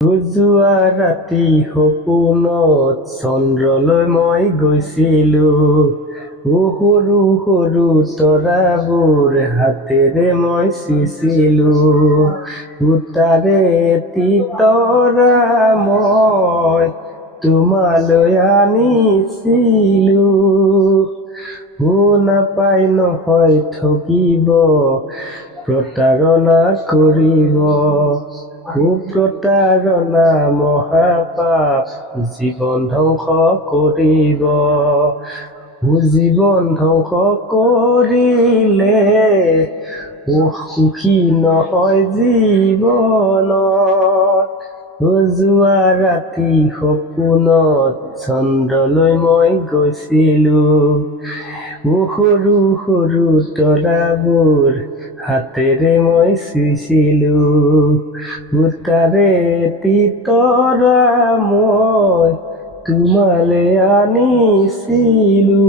যোৱা ৰাতি সপোনত চন্দ্ৰলৈ মই গৈছিলোঁ। সৰু সৰু তৰাবোৰ হাতেৰে মই চুইছিলোঁ। তাৰে এটি তৰা মই তোমালৈ আনিছিলোঁ। নাপায় নহয় ঠগিব, প্ৰতাৰণা কৰিব। প্ৰতাৰণা মহাপাপ, জীৱন ধ্বংস কৰিব। জীৱন ধ্বংস কৰিলে সুখী নহয় জীৱনত। যোৱা ৰাতি সপোনত চন্দ্ৰলৈ মই গৈছিলোঁ। সৰু সৰু তৰাবোৰ হাতেৰে মই চুইছিলোঁ। তাৰে এটি তৰা মই তোমালৈ আনিছিলোঁ।